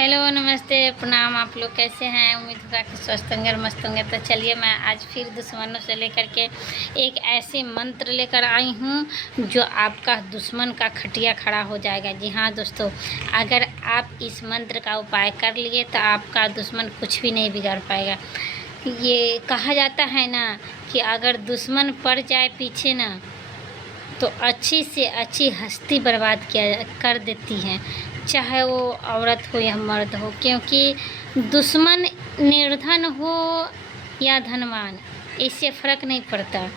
Hello नमस्ते प्रणाम। आप लोग कैसे हैं? उम्मीद होगा कि स्वस्थ होंगे और मस्त होंगे। तो चलिए मैं आज फिर दुश्मनों से लेकर के एक ऐसे मंत्र लेकर आई हूँ जो आपका दुश्मन का खटिया खड़ा हो जाएगा। जी हाँ दोस्तों, अगर आप इस मंत्र का उपाय कर लिए तो आपका दुश्मन कुछ भी नहीं बिगाड़ पाएगा। ये कहा जाता है ना कि अगर दुश्मन पड़ जाए पीछे ना तो अच्छी से अच्छी हस्ती बर्बाद किया कर देती हैं, चाहे वो औरत हो या मर्द हो। क्योंकि दुश्मन निर्धन हो या धनवान, इससे फ़र्क नहीं पड़ता।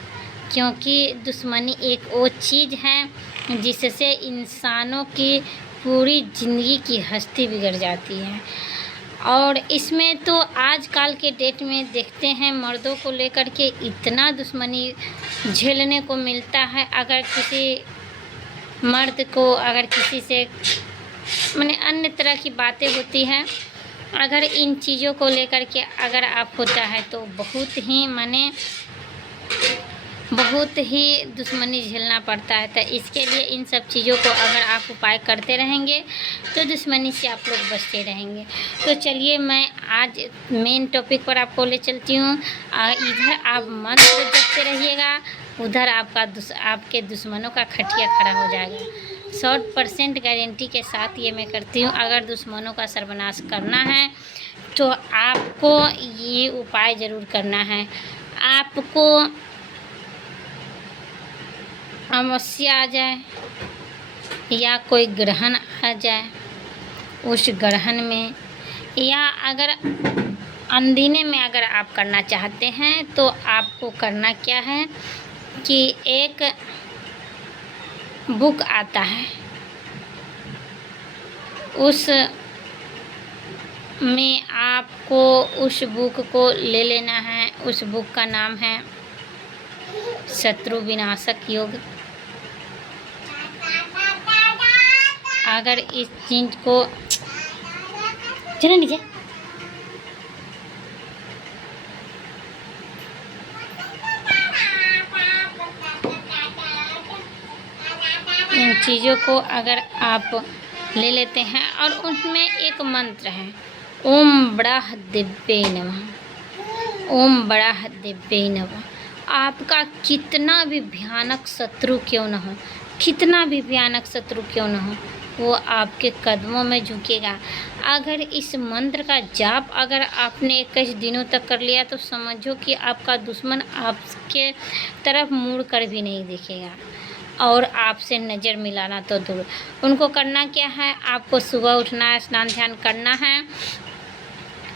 क्योंकि दुश्मनी एक वो चीज़ है जिससे इंसानों की पूरी ज़िंदगी की हस्ती बिगड़ जाती है। और इसमें तो आजकल के डेट में देखते हैं मर्दों को लेकर के इतना दुश्मनी झेलने को मिलता है। अगर किसी मर्द को अगर किसी से माने अन्य तरह की बातें होती हैं, अगर इन चीज़ों को लेकर के अगर आप होता है तो बहुत ही दुश्मनी झेलना पड़ता है। तो इसके लिए इन सब चीज़ों को अगर आप उपाय करते रहेंगे तो दुश्मनी से आप लोग बचते रहेंगे। तो चलिए मैं आज मेन टॉपिक पर आपको ले चलती हूँ। इधर आप मंत्र जपते रहिएगा, उधर आपके दुश्मनों का खटिया खड़ा हो जाएगा। 100% गारंटी के साथ ये मैं करती हूँ। अगर दुश्मनों का सर्वनाश करना है तो आपको ये उपाय ज़रूर करना है। आपको अमावस्या आ जाए या कोई ग्रहण आ जाए, उस ग्रहण में या अगर अंदिने में अगर आप करना चाहते हैं तो आपको करना क्या है कि एक बुक आता है, उस में आपको उस बुक को ले लेना है। उस बुक का नाम है शत्रु विनाशक योग। अगर इस चीज़ को चलो नीचे इन चीज़ों को अगर आप ले लेते हैं और उसमें एक मंत्र है ओम बड़ाह दिव्ये नमः, ओम बड़ाह दिव्ये नमः। आपका कितना भी भयानक शत्रु क्यों न हो, कितना भी भयानक शत्रु क्यों न हो, वो आपके कदमों में झुकेगा। अगर इस मंत्र का जाप अगर आपने 21 दिनों तक कर लिया तो समझो कि आपका दुश्मन आपके तरफ मुड़ कर भी नहीं देखेगा और आपसे नज़र मिलाना तो दूर। उनको करना क्या है, आपको सुबह उठना है, स्नान ध्यान करना है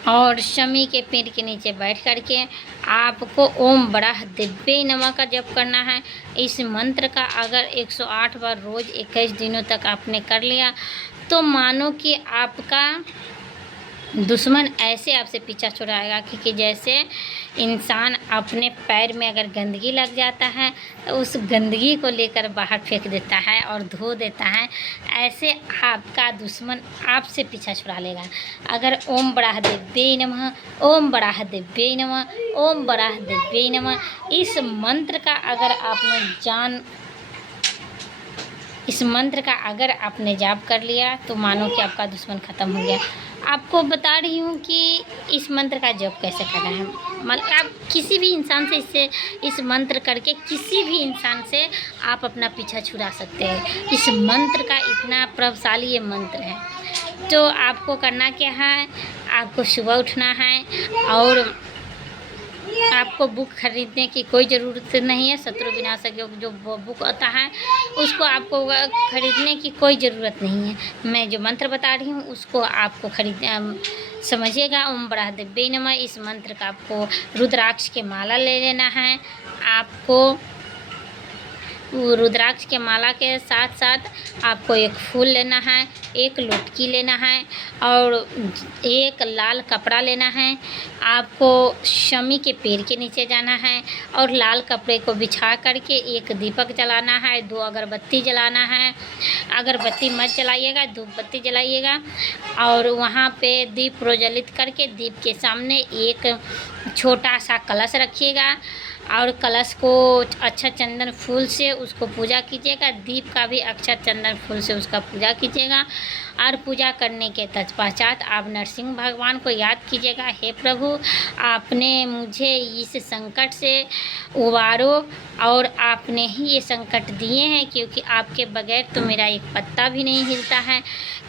और शमी के पेड़ के नीचे बैठ कर के आपको ओम बड़ाह दिव्ये नमः का जप करना है। इस मंत्र का अगर 108 बार रोज़ 21 दिनों तक आपने कर लिया तो मानो कि आपका दुश्मन ऐसे आपसे पीछा छुड़ाएगा कि जैसे इंसान अपने पैर में अगर गंदगी लग जाता है तो उस गंदगी को लेकर बाहर फेंक देता है और धो देता है, ऐसे आपका दुश्मन आपसे पीछा छुड़ा लेगा। अगर ओम बड़ाह दिव्ये नमः, ओम बड़ाह दिव्ये नमः, ओम बड़ाह दिव्ये नमः इस मंत्र का अगर आपने जाप कर लिया तो मानो कि आपका दुश्मन ख़त्म हो गया। आपको बता रही हूँ कि इस मंत्र का जप कैसे करना है। मतलब आप किसी भी इंसान से इस मंत्र करके किसी भी इंसान से आप अपना पीछा छुड़ा सकते हैं। इस मंत्र का इतना प्रभावशाली ये मंत्र है। तो आपको करना क्या है, आपको सुबह उठना है और आपको बुक खरीदने की कोई ज़रूरत नहीं है। शत्रु विनाशक योग जो बुक आता है उसको आपको खरीदने की कोई ज़रूरत नहीं है। मैं जो मंत्र बता रही हूँ उसको आपको समझिएगा। ओम बड़ाह दिव्ये नमः इस मंत्र का आपको रुद्राक्ष के माला ले लेना है। आपको रुद्राक्ष के माला के साथ साथ आपको एक फूल लेना है, एक लुटकी लेना है और एक लाल कपड़ा लेना है। आपको शमी के पेड़ के नीचे जाना है और लाल कपड़े को बिछा करके एक दीपक जलाना है, 2 अगरबत्ती जलाना है। अगरबत्ती मत जलाइएगा, धूप बत्ती जलाइएगा और वहाँ पे दीप प्रज्वलित करके दीप के सामने एक छोटा सा कलश रखिएगा और कलश को अच्छा चंदन फूल से उसको पूजा कीजिएगा। दीप का भी अच्छा चंदन फूल से उसका पूजा कीजिएगा और पूजा करने के तत्पश्चात आप नरसिंह भगवान को याद कीजिएगा, हे प्रभु आपने मुझे इस संकट से उबारो और आपने ही ये संकट दिए हैं, क्योंकि आपके बगैर तो मेरा एक पत्ता भी नहीं हिलता है।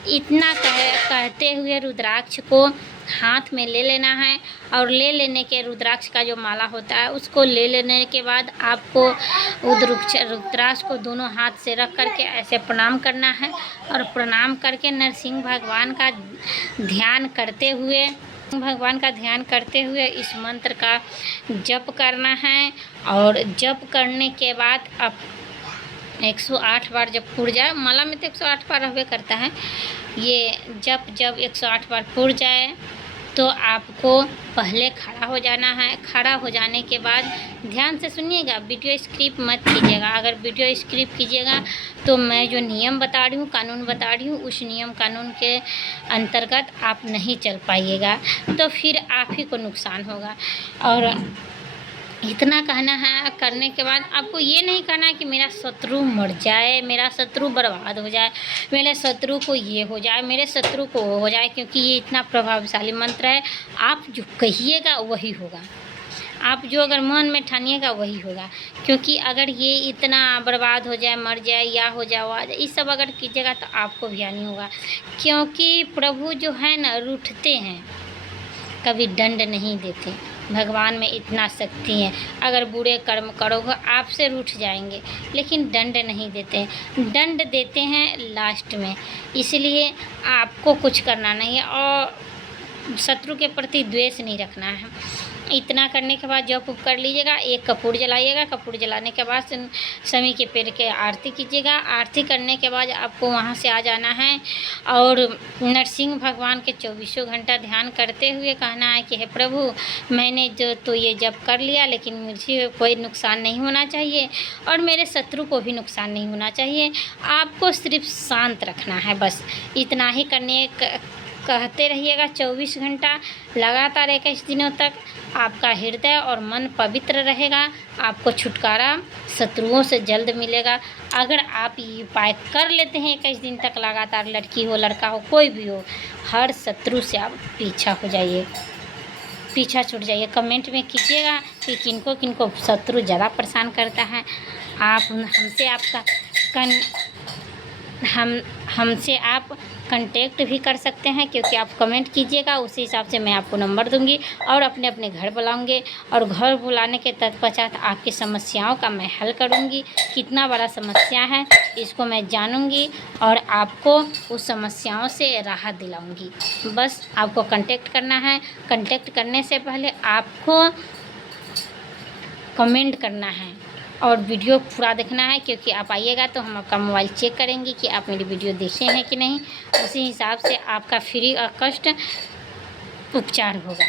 इतना कहते हुए रुद्राक्ष को हाथ में ले लेना है और ले लेने के रुद्राक्ष का जो माला होता है उसको ले लेने के बाद आपको रुद्राक्ष को दोनों हाथ से रख करके ऐसे प्रणाम करना है और प्रणाम करके नरसिंह भगवान का ध्यान करते हुए इस मंत्र का जप करना है। और जप करने के बाद आप 108 बार जब पूर जाए, माला में तो 108 बार रहबे करता है, ये जब 108 बार पूर जाए तो आपको पहले खड़ा हो जाना है। खड़ा हो जाने के बाद ध्यान से सुनिएगा, वीडियो स्किप मत कीजिएगा। अगर वीडियो स्किप कीजिएगा तो मैं जो नियम बता रही हूँ, कानून बता रही हूँ, उस नियम कानून के अंतर्गत आप नहीं चल पाइएगा, तो फिर आप ही को नुकसान होगा। और इतना कहना है, करने के बाद आपको ये नहीं कहना है कि मेरा शत्रु मर जाए, मेरा शत्रु बर्बाद हो जाए, मेरे शत्रु को ये हो जाए, मेरे शत्रु को वो हो जाए, क्योंकि ये इतना प्रभावशाली मंत्र है। आप जो कहिएगा वही होगा, आप जो अगर मन में ठानिएगा वही होगा। क्योंकि अगर ये इतना बर्बाद हो जाए, मर जाए या हो जाए, आ जाए, ये सब अगर कीजिएगा तो आपको भी हानि होगा। क्योंकि प्रभु जो है ना रूठते हैं, कभी दंड नहीं देते। भगवान में इतना शक्ति है, अगर बुरे कर्म करोगे आपसे रूठ जाएंगे, लेकिन दंड नहीं देते। दंड देते हैं लास्ट में, इसलिए आपको कुछ करना नहीं है और शत्रु के प्रति द्वेष नहीं रखना है। इतना करने के बाद जप उप कर लीजिएगा, एक कपूर जलाइएगा। कपूर जलाने के बाद शमी के पेड़ के आरती कीजिएगा। आरती करने के बाद आपको वहाँ से आ जाना है और नरसिंह भगवान के 24 घंटा ध्यान करते हुए कहना है कि हे प्रभु मैंने जो तो ये जप कर लिया, लेकिन मुझे कोई नुकसान नहीं होना चाहिए और मेरे शत्रु को भी नुकसान नहीं होना चाहिए। आपको सिर्फ शांत रखना है, बस इतना ही कहते रहिएगा 24 घंटा लगातार 21 दिनों तक। आपका हृदय और मन पवित्र रहेगा, आपको छुटकारा शत्रुओं से जल्द मिलेगा। अगर आप ये उपाय कर लेते हैं 21 दिन तक लगातार, लड़की हो लड़का हो कोई भी हो, हर शत्रु से आप पीछा छूट जाइए। कमेंट में कीजिएगा कि किनको किनको शत्रु ज़्यादा परेशान करता है। आप हमसे आप कांटेक्ट भी कर सकते हैं, क्योंकि आप कमेंट कीजिएगा, उसी हिसाब से मैं आपको नंबर दूंगी और अपने अपने घर बुलाऊंगे और घर बुलाने के तत्पश्चात आपकी समस्याओं का मैं हल करूंगी। कितना बड़ा समस्या है इसको मैं जानूंगी और आपको उस समस्याओं से राहत दिलाऊंगी। बस आपको कांटेक्ट करना है। कांटेक्ट करने से पहले आपको कमेंट करना है और वीडियो पूरा देखना है, क्योंकि आप आइएगा तो हम आपका मोबाइल चेक करेंगे कि आप मेरी वीडियो देखे हैं कि नहीं। उसी हिसाब से आपका फ्री और कष्ट उपचार होगा।